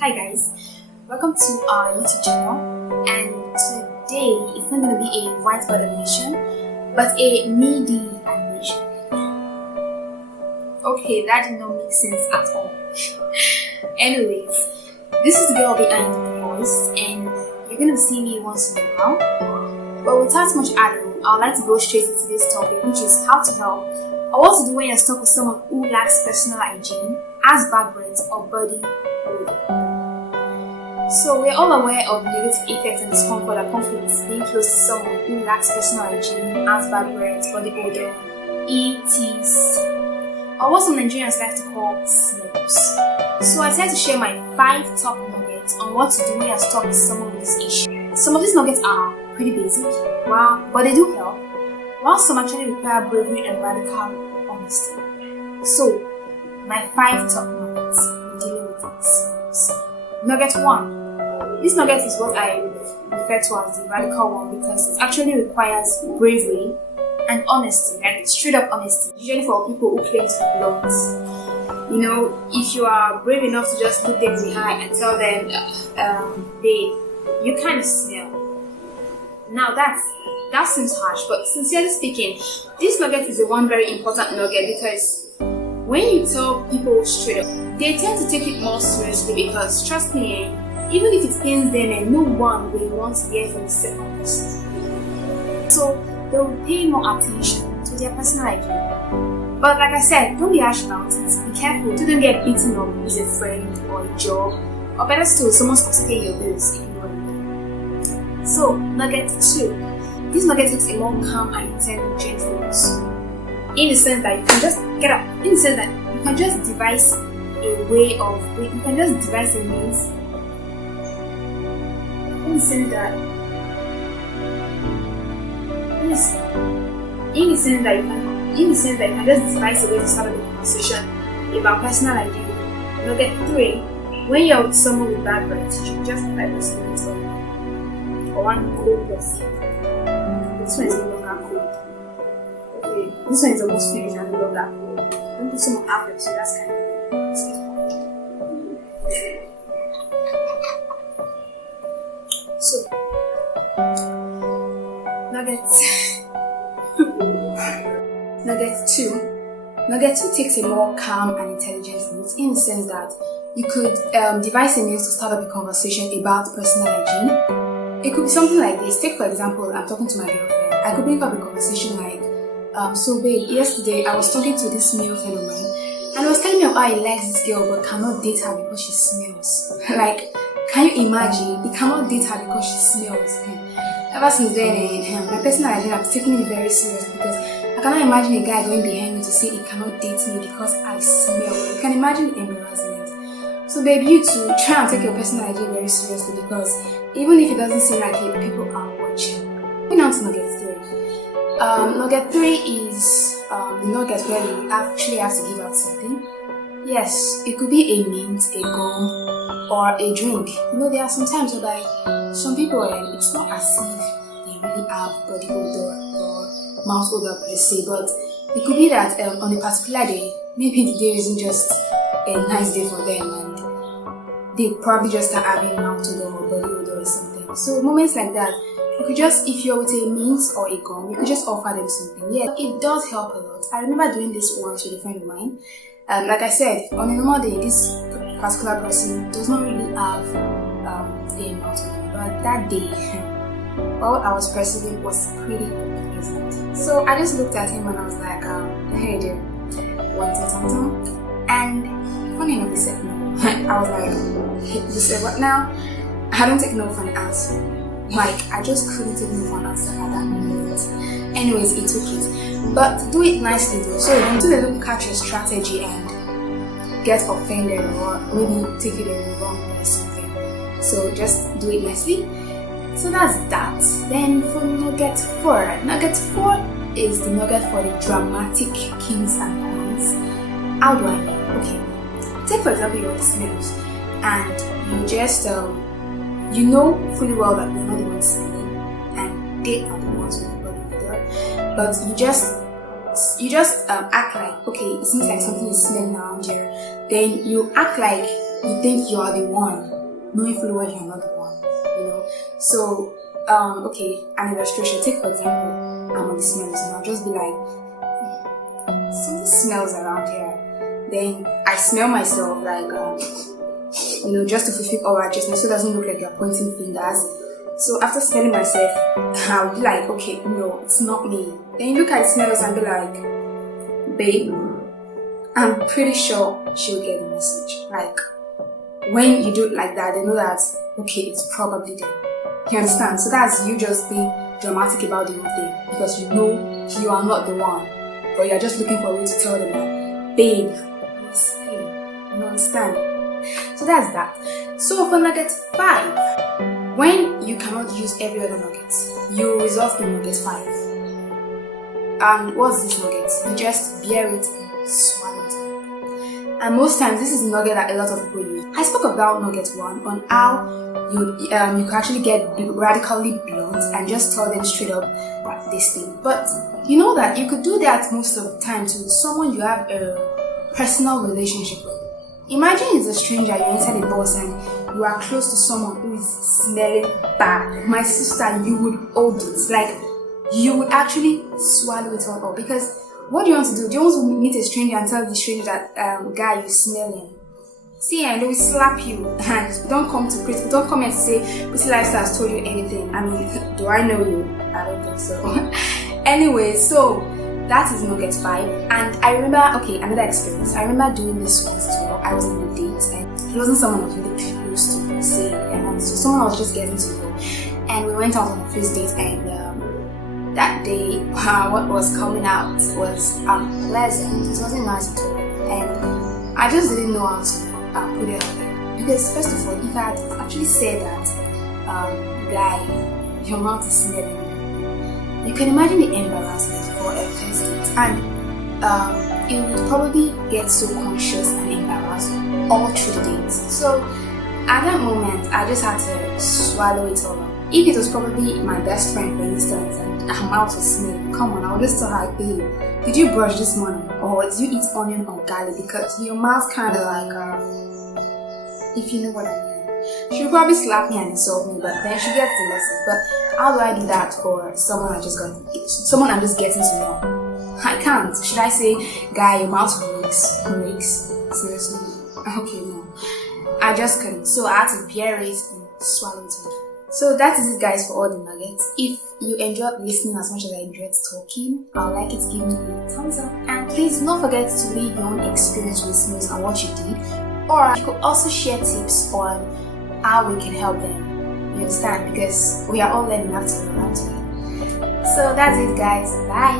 Hi guys, welcome to our YouTube channel, and today it's not going to be a whiteboard animation but a MIDI animation. Okay, that did not make sense at all. Anyways, this is the girl behind the voice and you're going to see me once in a while. But without much ado, I'd like to go straight into this topic, which is how to help or what to do when you're stuck with someone who lacks personal hygiene, has bad breath or body odor. So we're all aware of the negative effects and discomfort that comes with being close to someone who lacks personal hygiene, has bad breath, body odor, etc. or what some Nigerians like to call smellos. So I decided to share my 5 top nuggets on what to do when you're stuck with someone with this issue. Some of these nuggets are pretty basic, but they do help, while some actually require bravery and radical honesty. So, my 5 top nuggets in dealing with smellos. Nugget 1. This nugget is what I refer to as the radical one because it actually requires bravery and honesty, like straight up honesty, usually for people who claim to be blunt. You know, if you are brave enough to just look them in the eye and tell them, babe, you kind of smell. Now that seems harsh, but sincerely speaking, this nugget is the one very important nugget because when you tell people straight up, they tend to take it more seriously because, trust me, even if it pains them, and no one will want to hear from the second person. So they will pay more attention to their personal hygiene. But like I said, don't be harsh about it. Be careful. Don't get beaten up with a friend or a job, or better still, someone's supposed to pay your bills if you know what I mean. So, nugget 2. This nugget takes a more calm and intelligent route. In the sense that you can just get up. In the sense that you can just devise a way of, you can just devise a means. In the sense that, you can just devise a way to start a conversation about personal hygiene. Nugget 3. When you're with someone with bad breath, you should just try to sleep with them. Or one cold person. This one is no longer cold. Okay, this one is almost finished and no longer cold. Don't put some after, so that's kind of so, Nugget 2. Nugget 2 takes a more calm and intelligent route in the sense that you could devise a means to start up a conversation about personal hygiene. It could be something like this. Take for example, I'm talking to my girlfriend. I could bring up a conversation like, so babe, yesterday I was talking to this male friend of mine and he was telling me how he likes this girl but cannot date her because she smells. Like, can you imagine? He cannot date her because she smells. Ever since then, my personal hygiene, I'm taking it very seriously because I cannot imagine a guy going behind me to say he cannot date me because I smell. You can imagine the embarrassment. So babe, you too, try and take your personal hygiene very seriously because even if it doesn't seem like it, people are watching. Moving on to nugget 3. Nugget 3 is the nugget where you actually have to give out something. Yes, it could be a mint, a gum, or a drink. You know, there are some times whereby some people, it's not as if they really have body odor or mouth odor per se, but it could be that on a particular day, maybe the day isn't just a nice day for them and they probably just start having mouth odor or body odor or something. So moments like that, you could just, if you're with a mint or a gum, you could just offer them something. Yeah, it does help a lot. I remember doing this once with a friend of mine. Like I said, on a normal day, this particular person does not really have a mouth odor, but that day, all I was perceiving was pretty unpleasant. So I just looked at him and I was like, hey dear, want some? And funny enough, he said no. I was like, you said what now? I don't take no for an answer. Like, I just couldn't take no for an answer at that moment. Anyways, he took it. But do it nicely though. So you don't catch your strategy and get offended or maybe take it in the wrong way or something. So just do it nicely. So that's that. Then for nugget 4. Nugget 4 is the nugget for the dramatic kings and queens. How do I mean? Okay. Take for example you're the smellos and you just you know fully well that you're not the one smelling and they are the ones with the body odor, but you just act like, okay, it seems like something is smelling around here. Then you act like you think you are the one, knowing fully well you're not the one, you know. So, okay, an illustration. Take for example, I'm on the smells, and I'll just be like, something smells around here. Then I smell myself, like, just to fulfill all righteousness, so it doesn't look like you're pointing fingers. So after smelling myself, I'll be like, okay, no, it's not me. Then you look at the smells and be like, babe, I'm pretty sure she'll get the message. Like, when you do it like that, they know that, okay, it's probably them. You understand? So that's you just being dramatic about the whole thing, because you know you are not the one, but you're just looking for a way to tell them that, babe, you understand? So that's that. So for nugget 5, when you cannot use every other nugget, you resolve in nugget 5. And what's this nugget? You just bear it and swallow it. And most times this is the nugget that a lot of people use. I spoke about nugget 1 on how you can actually get radically blunt and just tell them straight up this thing. But you know that you could do that most of the time to someone you have a personal relationship with. Imagine it's a stranger, you're inside a bus and you are close to someone who is smelling bad. My sister, you would hold it. Like, you would actually swallow it all up. Because what do you want to do? Do you want to meet a stranger and tell the stranger that guy you're smelling? See, and they will slap you. And don't come here to say Pretty Lifestyle has told you anything. I mean, do I know you? I don't think so. Anyway, so that is nugget 5. And I remember, okay, another experience. I remember doing this once as well. I was on a date and it wasn't someone I was really close to, per se. And so someone I was just getting to know. And we went out on a first date, and that day, what was coming out was unpleasant. It wasn't nice at all. And I just didn't know how to put it out there. Because first of all, if I had actually said that, guy, your mouth is smelling, you can imagine the embarrassment for a first date, and it would probably get so conscious and embarrassed all through the date. So at that moment, I just had to swallow it all up. If it was probably my best friend, for instance, and her mouth was smelling, come on, I would just tell her, babe, did you brush this morning, or did you eat onion or garlic? Because your mouth kind of like, if you know what I mean. She'll probably slap me and insult me, but then she gets the lesson. But how do I do that for someone I'm just getting to know? I can't. Should I say, guy, your mouth reeks? Seriously? Okay, no. I just couldn't. So I had to bear it and swallow it. So that is it, guys, for all the nuggets. If you enjoyed listening as much as I enjoyed talking, I would like it to give me a thumbs up. And please don't forget to leave your own experience with smells and what you did. Or you could also share tips on how we can help them. You understand? Because we are all learning how to learn how to. So that's it, guys. Bye.